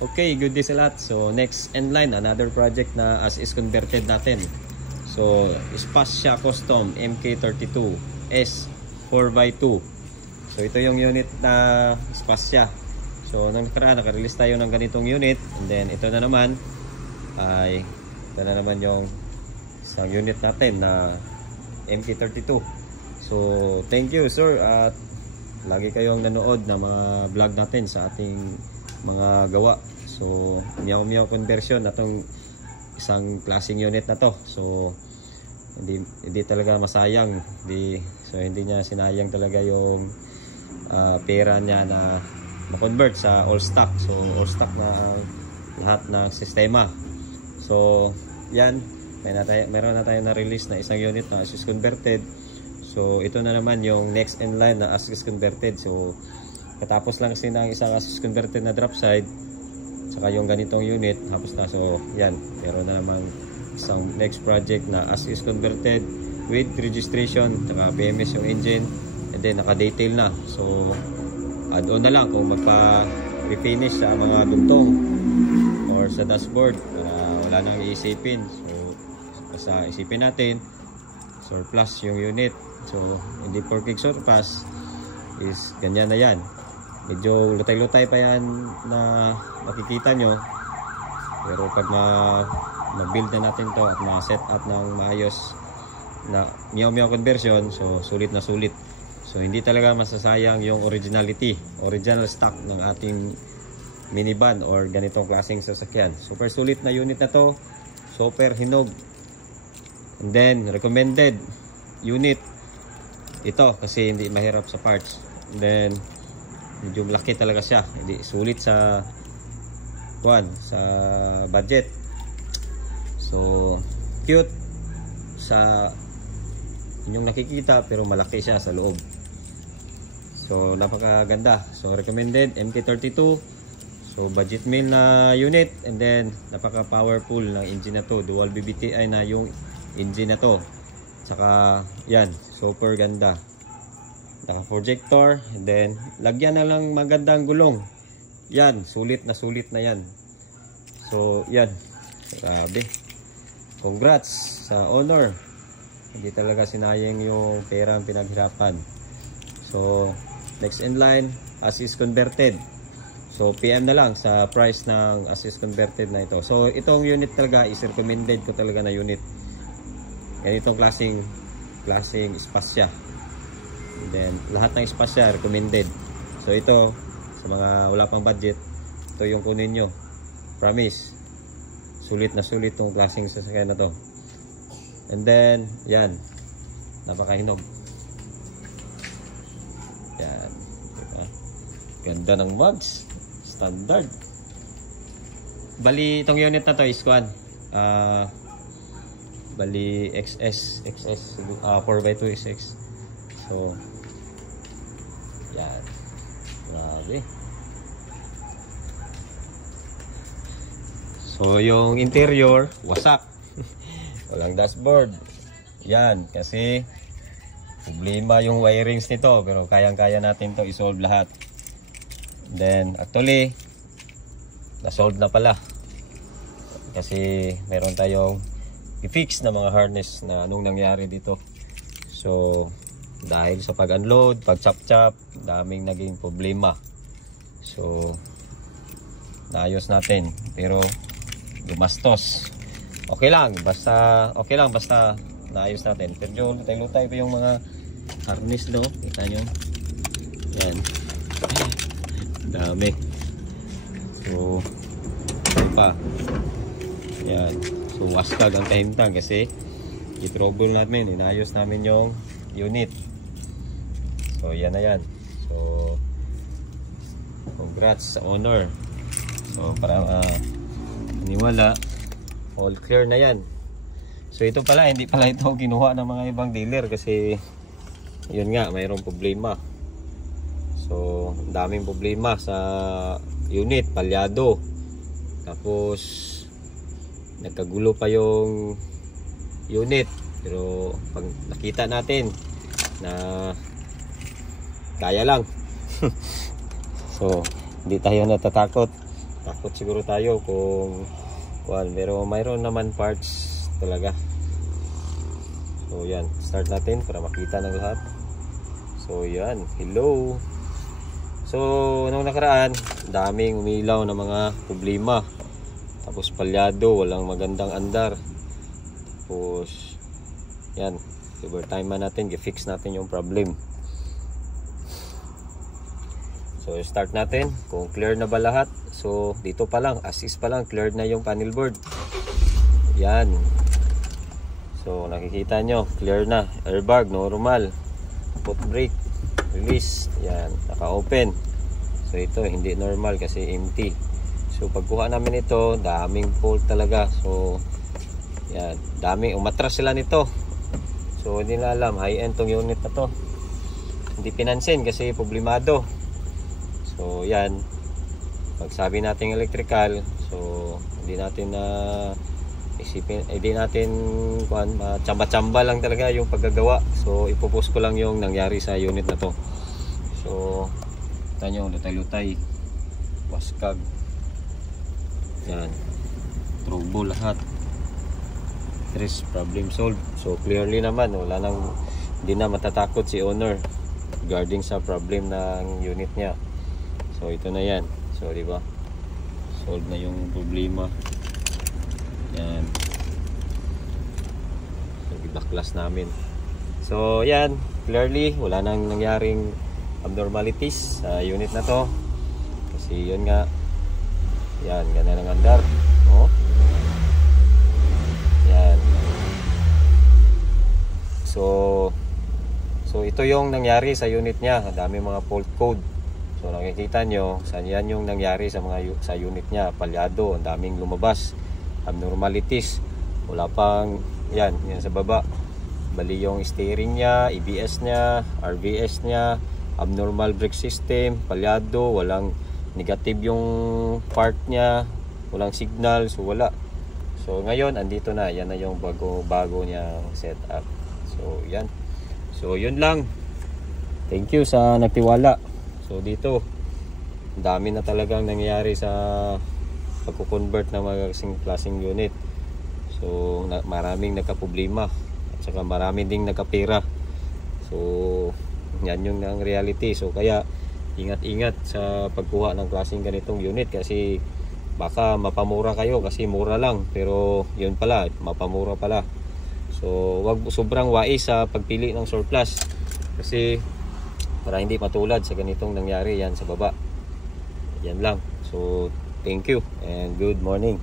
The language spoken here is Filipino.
Okay, good day sa lahat. So next end line, another project na as is converted natin. So Spasya Custom MK32S 4x2. So ito yung unit na Spasya. So nung nakaraan naka-release tayo ng ganitong unit, and then ito na naman yung isang unit natin na MK32. So thank you sir, at lagi kayong nanood na mga vlog natin sa ating mga gawa. So miyaw conversion na tong isang klaseng unit na to. So hindi talaga masayang, hindi niya sinayang talaga yung pera niya na ma-convert sa all stock. So all stock na lahat ng sistema. So yan, meron na tayo na release na isang unit na as is converted. So ito na naman yung next in line na as is converted. So katapos lang kasi ng isang as is converted na drop side, saka yung ganitong unit tapos na. So yan, meron na naman isang next project na as is converted with registration, saka PMS yung engine, and then naka-detail na. So add-on na lang kung magpa-refinish sa mga guntong or sa dashboard, wala nang iisipin. So basta isipin natin surplus yung unit. So hindi porkig surplus is ganyan na yan. Medyo lutay-lutay pa yan na makikita nyo, pero pag na-build na natin to at ma-set up ng maayos na miyaw conversion, so sulit na sulit. So hindi talaga masasayang yung original stock ng ating minivan or ganitong klaseng sasakyan. Super sulit na unit na to, super hinog. And then recommended unit ito kasi hindi mahirap sa parts. And then medyo malaki talaga siya, hindi sulit sa budget. So cute sa inyong nakikita, pero malaki siya sa loob. So napakaganda. So recommended MK32. So budget meal na unit, and then napaka powerful ng engine na to. Dual BBTI na yung engine na to. Saka yan, super ganda. Naka-projector, and then lagyan na lang magandang gulong. Yan, sulit na yan. So yan, grabe. Congrats sa owner. Hindi talaga sinayang yung pera ang pinaghirapan. So next in line, as is converted. So PM na lang sa price ng as is converted na ito. So itong unit talaga is recommended ko talaga na unit. Ganitong klaseng Spasya. And then lahat ng Spasya recommended. So ito sa mga wala pang budget, ito yung kunin nyo. Promise, sulit na sulit tong klaseng sasakyan na to. And then yan, napakahinog. Yan, diba? Ganda ng mugs, standard. Bali itong unit na to is bali XS 4x2 SX. So yan, grabe. So yung interior wasak. Walang dashboard. Yan, kasi problema yung wirings nito, pero kayang-kaya natin to i-solve lahat. Then actually na-solve na pala, kasi meron tayong i-fix na mga harness na anong nangyari dito. So dahil sa pag-unload, pag-chop-chop, daming naging problema. So naayos natin, pero gumastos. Okay lang basta naayos natin. Pero lutay-lutay pa yung mga harness, no? Kita nyo? Yan. Dami. So pa. Yan. So waskag ang kahintang kasi i-trouble namin, inayos namin yung unit. So yan na yan. So congrats sa owner. So para niwala, all clear na yan. So ito pala, hindi pala ito kinuha ng mga ibang dealer kasi yun nga, mayroong problema. So daming problema sa unit, palyado. Tapos nagkagulo pa yung unit. Pero pag nakita natin na kaya lang. So hindi tayo natatakot. takot siguro tayo kung pero mayroon naman parts talaga. So yan, start natin para makita ng lahat. So yan, hello. So nung nakaraan, daming umilaw na mga problema. Tapos palyado, walang magandang andar. Tapos yan, overtime natin, i-fix natin yung problem. So start natin kung clear na ba lahat. So dito pa lang, assist pa lang, cleared na yung panel board. Yan. So nakikita nyo, clear na. Airbag normal, foot brake release, yan, naka-open. So ito hindi normal kasi empty. So pagkuha namin ito, daming fault talaga. So yan, daming umatras sila nito. So hindi na alam, high-end tong unit na to. Hindi pinansin kasi problemado. So yan, pagsabi natin electrical, so hindi natin na isipin, hindi natin tsamba-tsamba lang talaga yung paggagawa. So ipopost ko lang yung nangyari sa unit na to. So kita nyo, lutay-lutay, waskag, yan, trouble lahat. Stress, problem solved. So clearly naman, wala nang, hindi na matatakot si owner regarding sa problem ng unit niya. So ito na yan. So di ba? Solve na yung problema. Yan. So i-backlash namin. So yan, clearly wala nang nangyaring abnormalities sa unit na to. Kasi yun nga. Yan, ganyan ang andar. Oh. Yan. So ito yung nangyari sa unit niya. Ang dami mga fault code. So nakikita nyo, yan yung nangyari sa sa unit niya. Palyado, ang daming lumabas, abnormalities. Wala pang yan sa baba. Bali yung steering niya, ABS niya, RVS niya, abnormal brake system, palyado, walang negative yung part niya, walang signal, so wala. So ngayon andito na, yan na yung bago niya setup. So yan. So yun lang. Thank you sa nagtiwala. So dito, dami na talagang nangyayari sa pagko-convert ng mga klaseng unit. So maraming nagka-problema at saka maraming ding nagka-pera. So yan yung ang reality. So kaya ingat-ingat sa pagkuha ng klaseng ganitong unit kasi baka mapamura kayo kasi mura lang pero yun pala, mapamura pala. So wag sobrang wais sa pagpili ng surplus kasi para hindi matulad sa ganitong nangyari yan sa baba. Yan lang. So thank you and good morning.